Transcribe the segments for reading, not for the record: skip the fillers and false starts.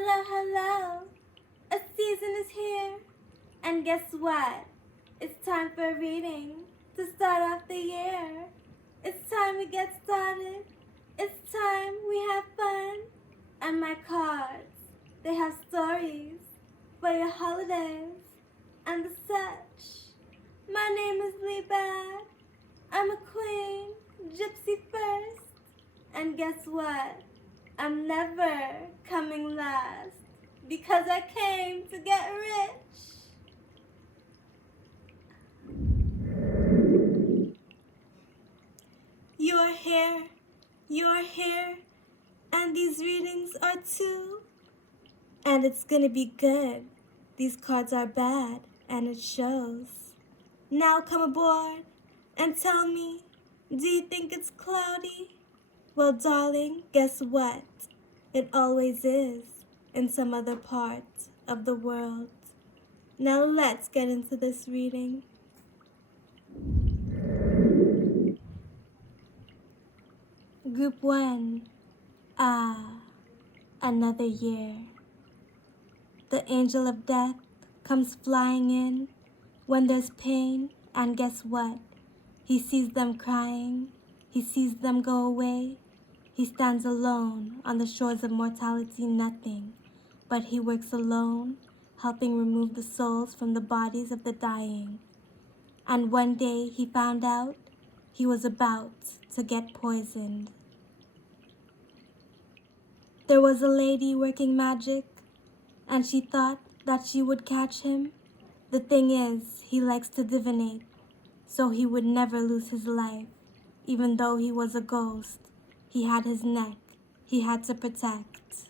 Hello, hello. A season is here. And guess what? It's time for a reading to start off the year. It's time we get started. It's time we have fun. And my cards, they have stories for your holidays and the such. My name is LìBäd. I'm a queen, Gypsy first. And guess what? I'm never coming last because I came to get rich. You're here, and these readings are too. And it's gonna be good. These cards are bad, and it shows. Now come aboard and tell me, do you think it's cloudy? Well, darling, guess what? It always is in some other part of the world. Now let's get into this reading. Group 1. Another year. The angel of death comes flying in when there's pain, and guess what? He sees them crying. He sees them go away. He stands alone on the shores of mortality, nothing, but he works alone, helping remove the souls from the bodies of the dying. And one day he found out he was about to get poisoned. There was a lady working magic, and she thought that she would catch him. The thing is, he likes to divinate, so he would never lose his life. Even though he was a ghost, he had his neck he had to protect.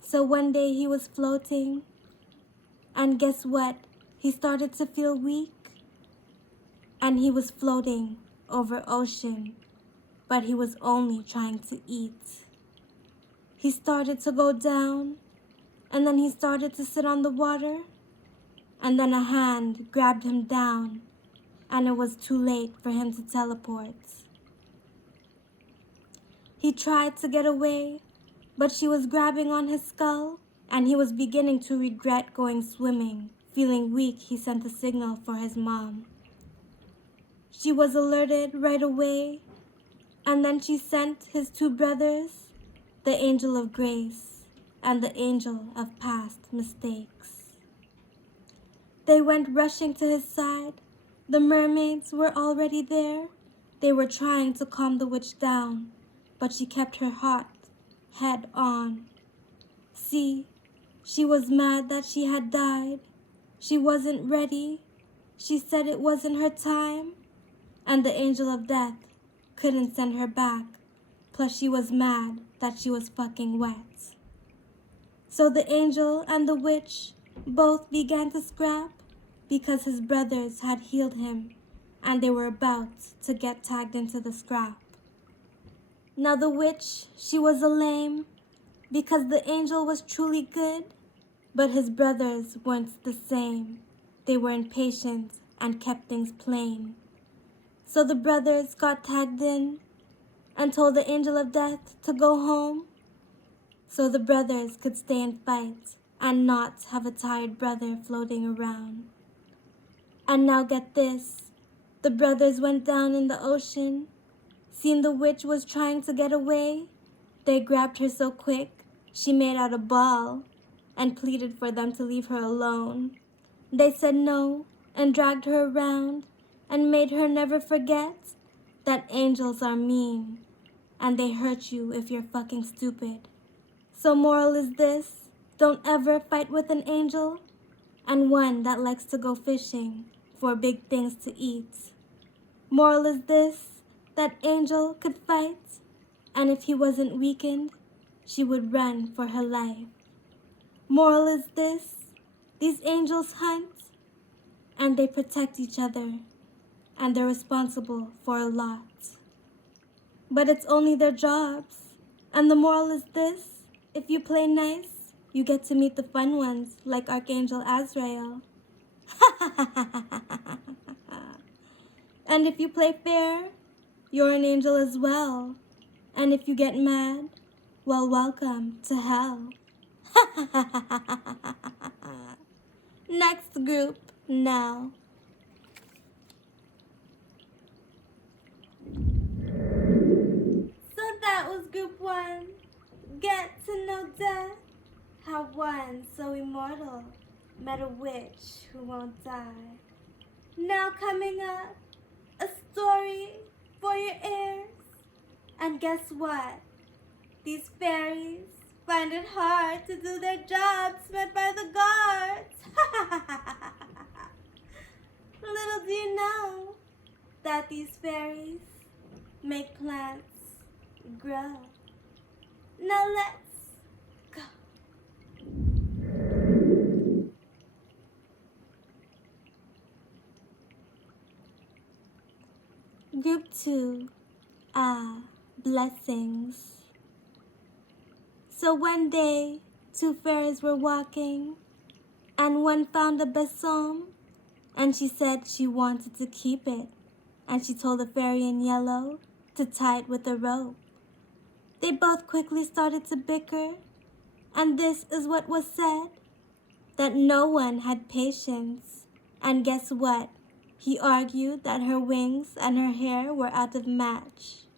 So one day he was floating, and guess what? He started to feel weak, and he was floating over ocean, but he was only trying to eat. He started to go down, and then he started to sit on the water, and then a hand grabbed him down, and it was too late for him to teleport. He tried to get away, but she was grabbing on his skull, and he was beginning to regret going swimming. Feeling weak, he sent a signal for his mom. She was alerted right away, and then she sent his 2 brothers, the angel of grace and the angel of past mistakes. They went rushing to his side. The mermaids were already there. They were trying to calm the witch down, but she kept her hot head on. See, she was mad that she had died. She wasn't ready. She said it wasn't her time, and the angel of death couldn't send her back. Plus she was mad that she was fucking wet. So the angel and the witch both began to scrap because his brothers had healed him, and they were about to get tagged into the scrap. Now the witch, she was a lame because the angel was truly good, but his brothers weren't the same. They were impatient and kept things plain. So the brothers got tagged in and told the angel of death to go home, so the brothers could stay and fight and not have a tired brother floating around. And now get this, the brothers went down in the ocean. Seeing the witch was trying to get away, they grabbed her so quick, she made out a ball and pleaded for them to leave her alone. They said no and dragged her around and made her never forget that angels are mean and they hurt you if you're fucking stupid. So moral is this, don't ever fight with an angel and one that likes to go fishing for big things to eat. Moral is this, that angel could fight, and if he wasn't weakened, she would run for her life. Moral is this, these angels hunt, and they protect each other, and they're responsible for a lot. But it's only their jobs, and the moral is this, if you play nice, you get to meet the fun ones, like Archangel Azrael. And if you play fair, you're an angel as well. And if you get mad, Well, welcome to hell. Next group now. So that was group 1. Get to know death. How one so immortal met a witch who won't die. Now coming up, a story for your ears. And guess what? These fairies find it hard to do their jobs met by the guards. Little do you know that these fairies make plants grow. Now let's go. Group 2, Ahh Blessings. So one day, 2 fairies were walking, and one found a besom, and she said she wanted to keep it, and she told the fairy in yellow to tie it with a rope. They both quickly started to bicker, and this is what was said, that no one had patience, and guess what? He argued that her wings and her hair were out of match.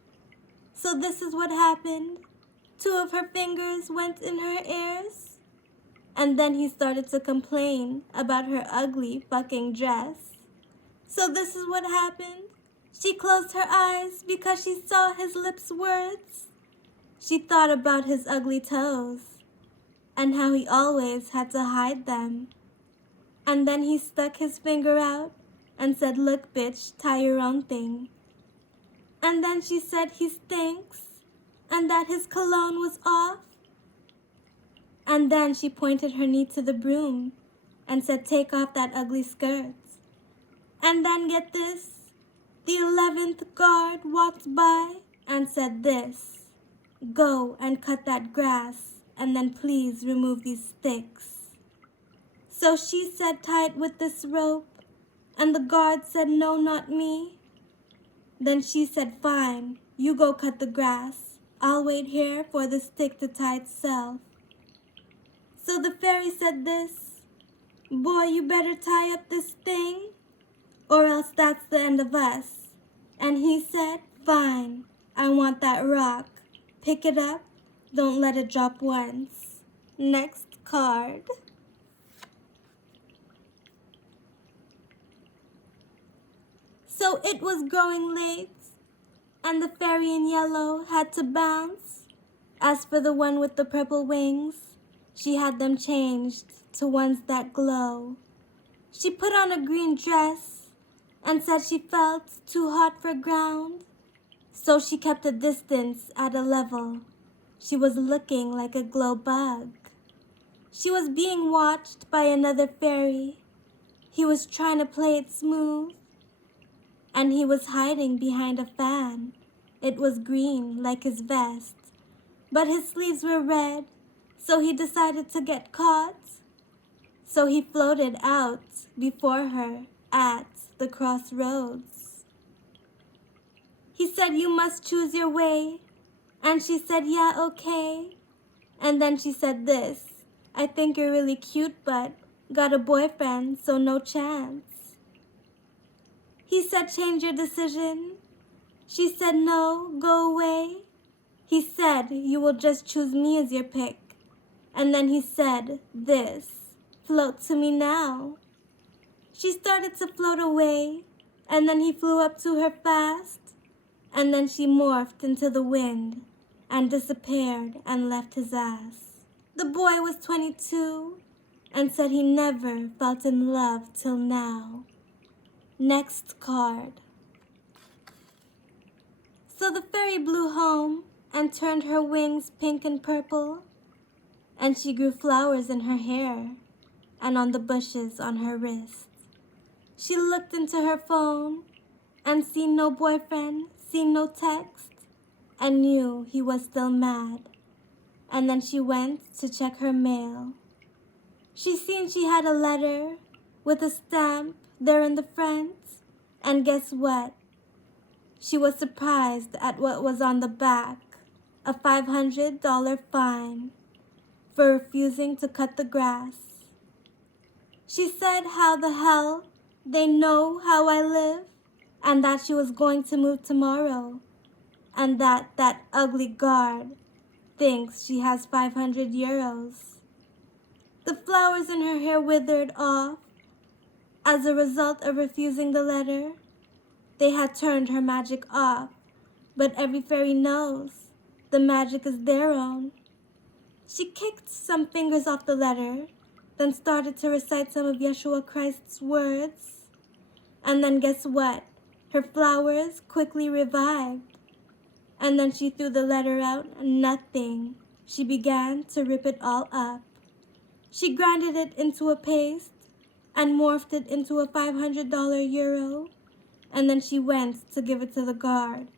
So this is what happened. 2 of her fingers went in her ears, and then he started to complain about her ugly fucking dress. So this is what happened. She closed her eyes because she saw his lips' words. She thought about his ugly toes and how he always had to hide them. And then he stuck his finger out and said, "Look, bitch, tie your own thing." And then she said he stinks and that his cologne was off. And then she pointed her knee to the broom and said, "Take off that ugly skirt." And then get this, the 11th guard walked by and said this, "Go and cut that grass and then please remove these sticks." So she said, "Tie it with this rope," and the guard said, "No, not me." Then she said, "Fine, you go cut the grass. I'll wait here for the stick to tie itself." So the fairy said this, "Boy, you better tie up this thing, or else that's the end of us." And he said, "Fine, I want that rock. Pick it up, don't let it drop once." Next card. So it was growing late, and the fairy in yellow had to bounce. As for the one with the purple wings, she had them changed to ones that glow. She put on a green dress and said she felt too hot for ground, so she kept a distance at a level. She was looking like a glow bug. She was being watched by another fairy. He was trying to play it smooth, and he was hiding behind a fan. It was green like his vest, but his sleeves were red, so he decided to get caught. So he floated out before her at the crossroads. He said, "You must choose your way." And she said, "Yeah, okay." And then she said this, "I think you're really cute, but got a boyfriend, so no chance." He said, "Change your decision." She said, "No, go away." He said, "You will just choose me as your pick." And then he said this, "Float to me now." She started to float away, and then he flew up to her fast, and then she morphed into the wind and disappeared and left his ass. The boy was 22 and said he never felt in love till now. Next card. So the fairy blew home and turned her wings pink and purple, and she grew flowers in her hair and on the bushes on her wrist. She looked into her phone and seen no boyfriend, seen no text, and knew he was still mad. And then she went to check her mail. She seen she had a letter with a stamp there in the front, and guess what? She was surprised at what was on the back. a $500 fine for refusing to cut the grass. She said how the hell they know how I live, and that she was going to move tomorrow, and that ugly guard thinks she has 500 euros. The flowers in her hair withered off as a result of refusing the letter. They had turned her magic off, but every fairy knows the magic is their own. She kicked some fingers off the letter, then started to recite some of Yeshua Christ's words. And then guess what? Her flowers quickly revived. And then she threw the letter out, nothing. She began to rip it all up. She grinded it into a paste and morphed it into a $500 euro. And then she went to give it to the guard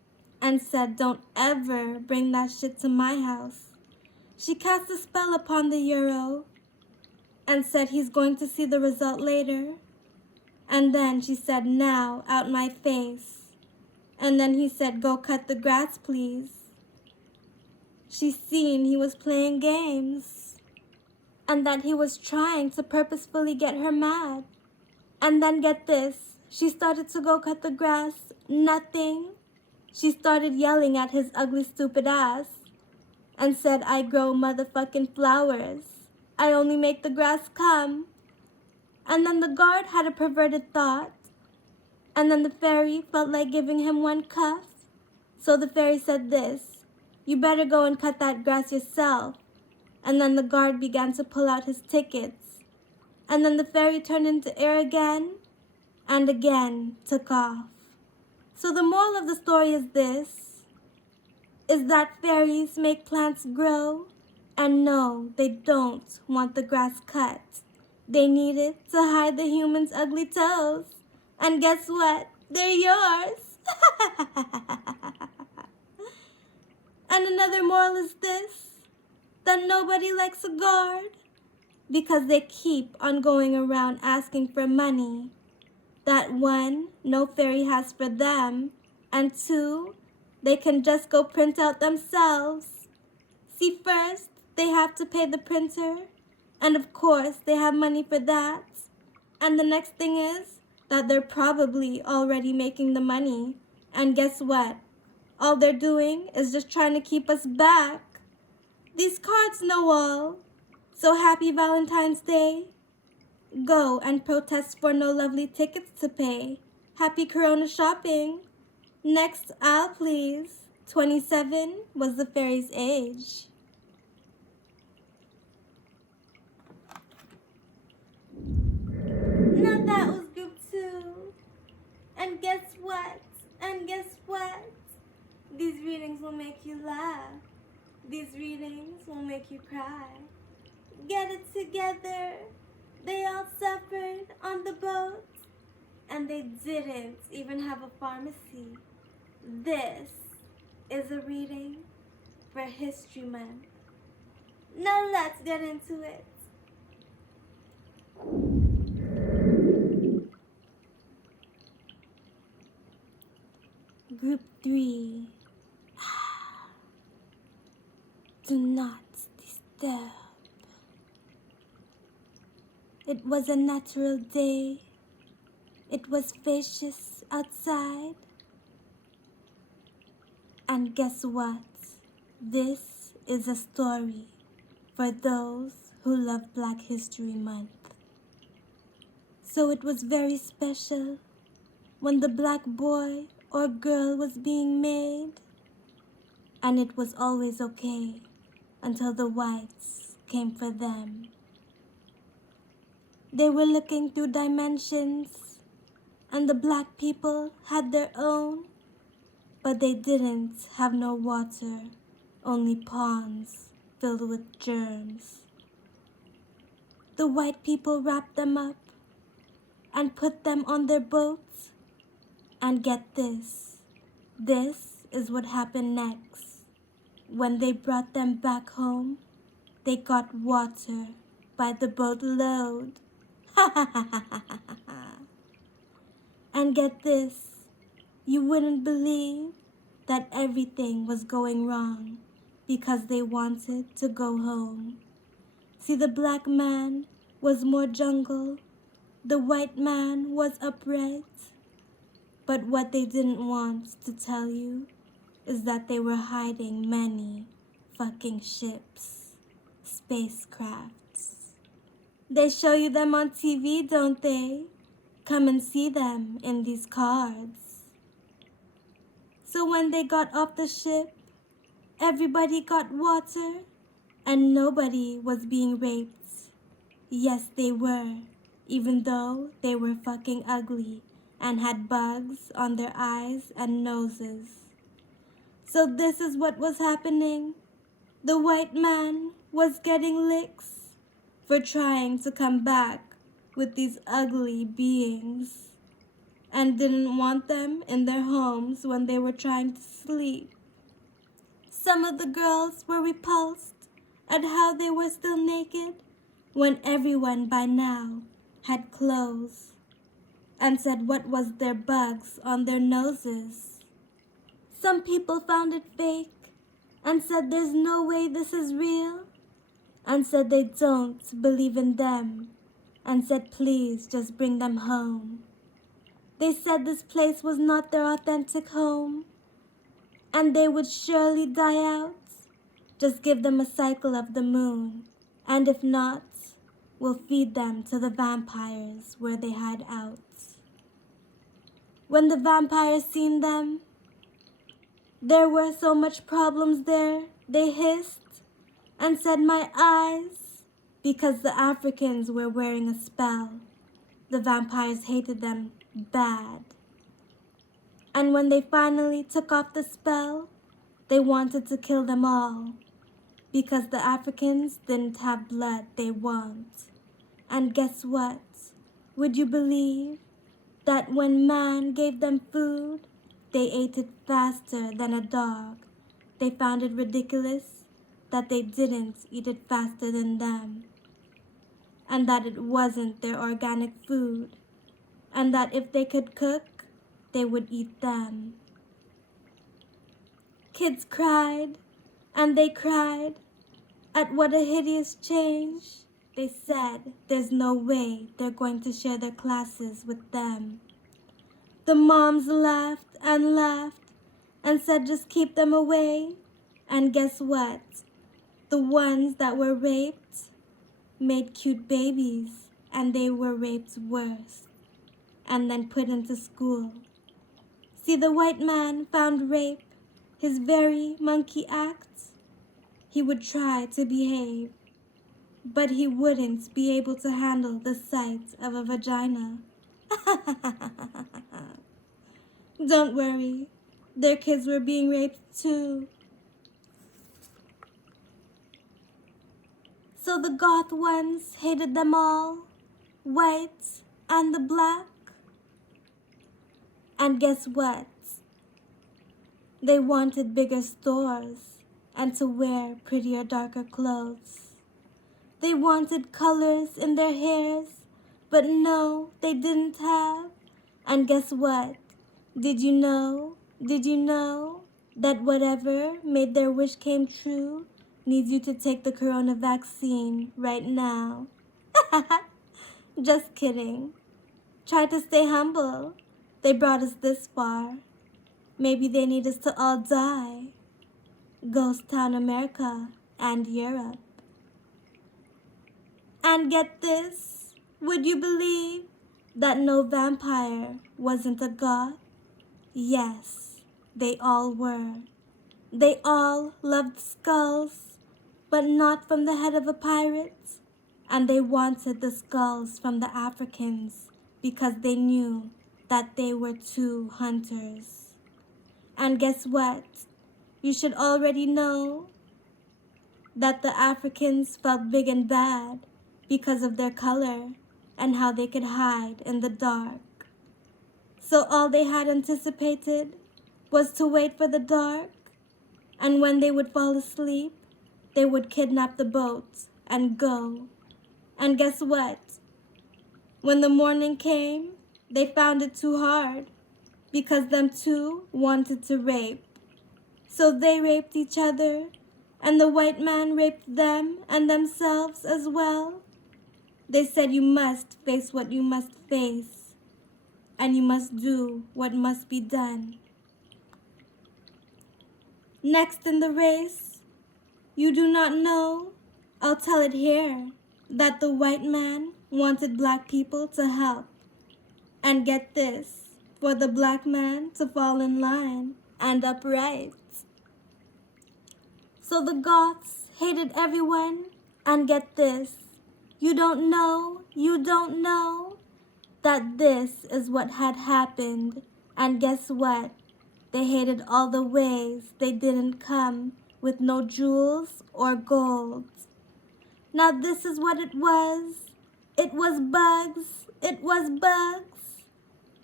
and said, "Don't ever bring that shit to my house." She cast a spell upon the euro and said he's going to see the result later. And then she said, "Now, out my face." And then he said, "Go cut the grass, please." She seen he was playing games and that he was trying to purposefully get her mad. And then get this, she started to go cut the grass, nothing. She started yelling at his ugly stupid ass and said, "I grow motherfucking flowers. I only make the grass come." And then the guard had a perverted thought. And then the fairy felt like giving him one cuff. So the fairy said this, "You better go and cut that grass yourself." And then the guard began to pull out his tickets. And then the fairy turned into air again and again took off. So the moral of the story is this, is that fairies make plants grow, and no, they don't want the grass cut. They need it to hide the human's ugly toes. And guess what? They're yours. And another moral is this, that nobody likes a guard because they keep on going around asking for money. That one, no fairy has for them, and two, they can just go print out themselves. See, first, they have to pay the printer, and of course, they have money for that. And the next thing is that they're probably already making the money, and guess what? All they're doing is just trying to keep us back. These cards know all. So happy Valentine's Day. Go and protest for no lovely tickets to pay. Happy Corona shopping. Next aisle, please. 27 was the fairy's age. Now that was group 2. And guess what? These readings will make you laugh. These readings will make you cry. Get it together. They all suffered on the boat, and they didn't even have a pharmacy. This is a reading for History Month. Now let's get into it. Group 3. Do not disturb. It was a natural day. It was spacious outside. And guess what? This is a story for those who love Black History Month. So it was very special when the black boy or girl was being made. And it was always okay until the whites came for them. They were looking through dimensions, and the black people had their own, but they didn't have no water, only ponds filled with germs. The white people wrapped them up and put them on their boats, and get this is what happened next. When they brought them back home, they got water by the boatload. And get this, you wouldn't believe that everything was going wrong because they wanted to go home. See, the black man was more jungle, the white man was upright. But what they didn't want to tell you is that they were hiding many fucking ships, spacecrafts. They show you them on TV, don't they? Come and see them in these cards. So when they got off the ship, everybody got water and nobody was being raped. Yes, they were, even though they were fucking ugly and had bugs on their eyes and noses. So this is what was happening. The white man was getting licks for trying to come back with these ugly beings and didn't want them in their homes when they were trying to sleep. Some of the girls were repulsed at how they were still naked when everyone by now had clothes, and said what was their bugs on their noses. Some people found it fake and said there's no way this is real, and said they don't believe in them, and said please just bring them home. They said this place was not their authentic home, and they would surely die out. Just give them a cycle of the moon, and if not, we'll feed them to the vampires where they hide out. When the vampires seen them, there were so much problems there, they hissed and said, "My eyes," because the Africans were wearing a spell. The vampires hated them bad. And when they finally took off the spell, they wanted to kill them all, because the Africans didn't have blood they want. And guess what? Would you believe that when man gave them food, they ate it faster than a dog? They found it ridiculous that they didn't eat it faster than them, and that it wasn't their organic food, and that if they could cook, they would eat them. Kids cried, and they cried at what a hideous change. They said there's no way they're going to share their classes with them. The moms laughed and said just keep them away. And guess what? The ones that were raped made cute babies, and they were raped worse and then put into school. See, the white man found rape his very monkey act. He would try to behave, but he wouldn't be able to handle the sight of a vagina. Don't worry, their kids were being raped too. So the goth ones hated them all, white and the black. And guess what? They wanted bigger stores and to wear prettier, darker clothes. They wanted colors in their hairs, but no, they didn't have. And guess what? Did you know that whatever made their wish came true needs you to take the corona vaccine right now? Just kidding. Try to stay humble. They brought us this far. Maybe they need us to all die. Ghost Town America and Europe. And get this, would you believe that no vampire wasn't a goth? Yes, they all were. They all loved skulls, but not from the head of a pirate. And they wanted the skulls from the Africans because they knew that they were two hunters. And guess what? You should already know that the Africans felt big and bad because of their color and how they could hide in the dark. So all they had anticipated was to wait for the dark, and when they would fall asleep, they would kidnap the boat and go. And guess what? When the morning came, they found it too hard because them two wanted to rape. So they raped each other and the white man raped them and themselves as well. They said you must face what you must face, and you must do what must be done. Next in the race, you do not know, I'll tell it here, that the white man wanted black people to help. And get this, for the black man to fall in line and upright. So the Goths hated everyone, and get this, you don't know that this is what had happened, and guess what? They hated all the ways they didn't come with no jewels or gold. Now this is what it was bugs, it was bugs.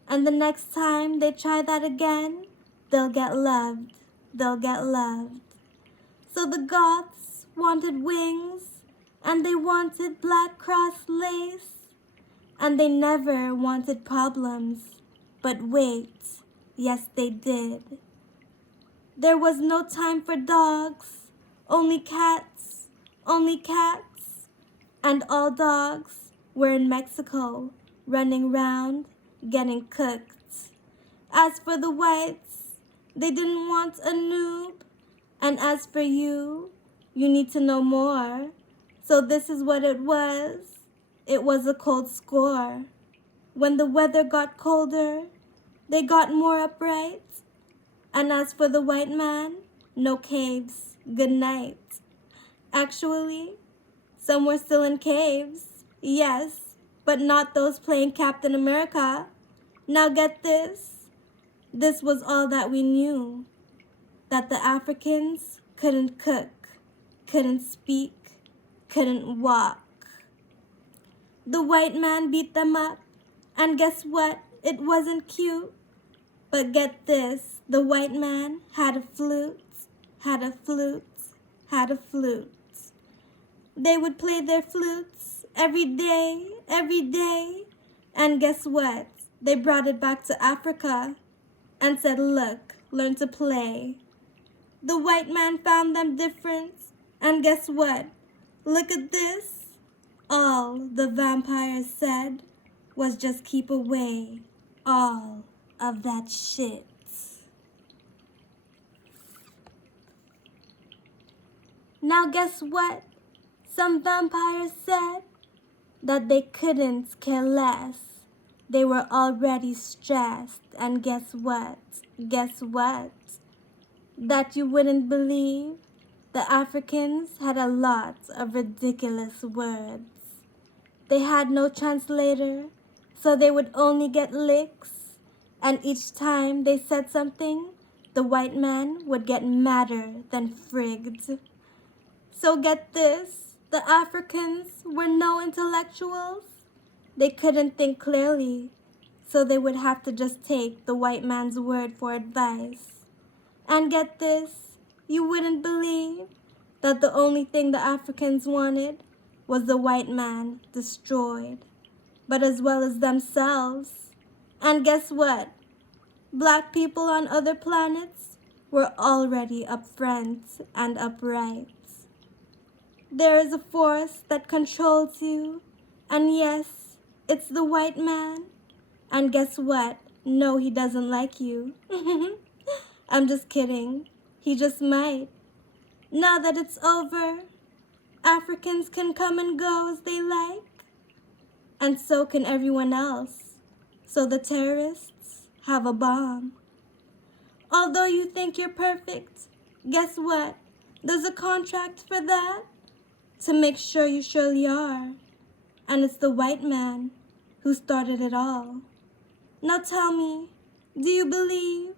And the next time they try that again, they'll get loved, they'll get loved. So the Goths wanted wings, and they wanted black cross lace, and they never wanted problems. But wait, yes they did. There was no time for dogs, only cats, and all dogs were in Mexico, running round, getting cooked. As for the whites, they didn't want a noob, and as for you, you need to know more. So this is what it was. It was a cold score. When the weather got colder, they got more upright. And as for the white man, no caves, good night. Actually, some were still in caves, yes, but not those playing Captain America. Now get this. This was all that we knew. That the Africans couldn't cook, couldn't speak, couldn't walk. The white man beat them up, and guess what? It wasn't cute. But get this, the white man had a flute, had a flute, had a flute. They would play their flutes every day, and guess what? They brought it back to Africa and said, look, learn to play. The white man found them different, and guess what? Look at this. All the vampires said was just keep away all of that shit. Now guess what? Some vampires said that they couldn't care less. They were already stressed, and guess what? Guess what? That you wouldn't believe, the Africans had a lot of ridiculous words. They had no translator, so they would only get licks, and each time they said something, the white man would get madder than frigged. So get this, the Africans were no intellectuals. They couldn't think clearly, so they would have to just take the white man's word for advice. And get this, you wouldn't believe that the only thing the Africans wanted was the white man destroyed, but as well as themselves. And guess what? Black people on other planets were already up front and upright. There is a force that controls you, and yes, it's the white man. And guess what? No, he doesn't like you. I'm just kidding. He just might. Now that it's over, Africans can come and go as they like. And so can everyone else. So the terrorists have a bomb. Although you think you're perfect, guess what? There's a contract for that to make sure you surely are. And it's the white man who started it all. Now tell me, do you believe?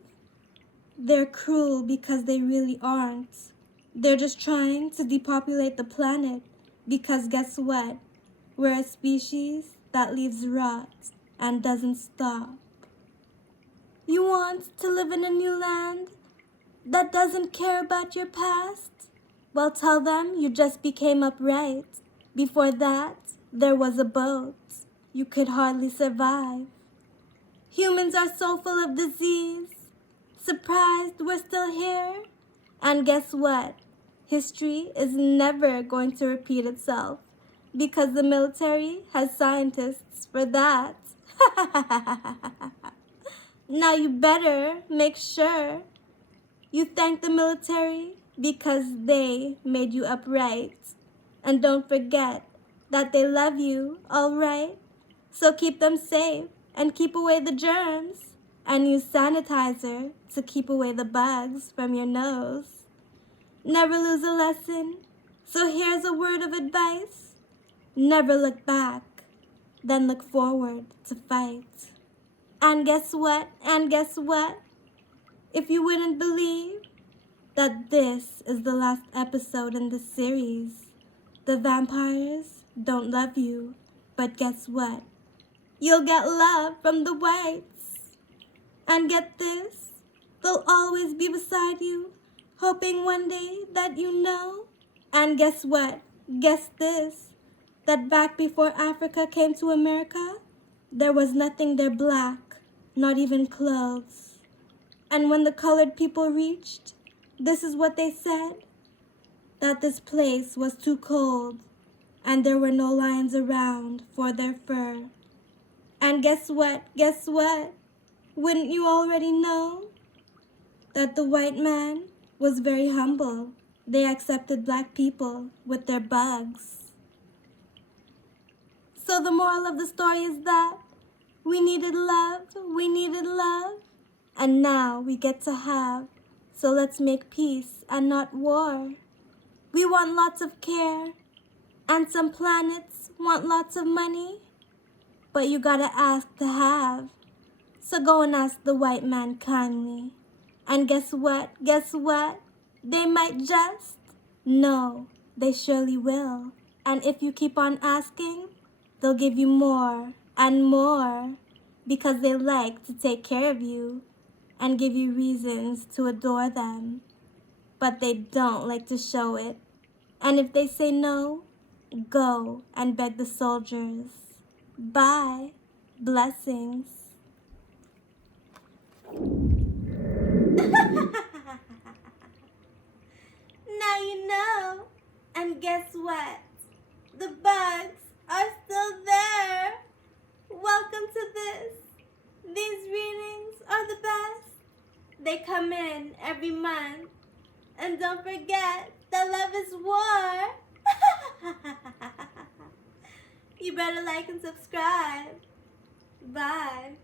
They're cruel because they really aren't. They're just trying to depopulate the planet because guess what? We're a species that leaves rot and doesn't stop. You want to live in a new land that doesn't care about your past? Well, tell them you just became upright. Before that, there was a boat. You could hardly survive. Humans are so full of disease. Surprised we're still here? And guess what? History is never going to repeat itself because the military has scientists for that. Now you better make sure you thank the military because they made you upright. And don't forget that they love you, alright? So keep them safe and keep away the germs. And use sanitizer to keep away the bugs from your nose. Never lose a lesson. So here's a word of advice. Never look back, then look forward to fight. And guess what? And guess what? If you wouldn't believe that this is the last episode in this series, the vampires don't love you, but guess what? You'll get love from the whites. And get this, they'll always be beside you, hoping one day that you know. And guess what? Guess this, that back before Africa came to America, there was nothing there black, not even clothes. And when the colored people reached, this is what they said, that this place was too cold, and there were no lions around for their fur. And guess what? Guess what? Wouldn't you already know that the white man was very humble? They accepted black people with their bugs. So the moral of the story is that we needed love, and now we get to have. So let's make peace and not war. We want lots of care, and some planets want lots of money, but you gotta ask to have. So go and ask the white man kindly. And guess what? Guess what? They might just. No, they surely will. And if you keep on asking, they'll give you more and more because they like to take care of you and give you reasons to adore them. But they don't like to show it. And if they say no, go and beg the soldiers. Bye. Blessings. Now you know. And guess what? The bugs are still there. Welcome to this. These readings are the best. They come in every month. And don't forget that love is war. You better like and subscribe. Bye.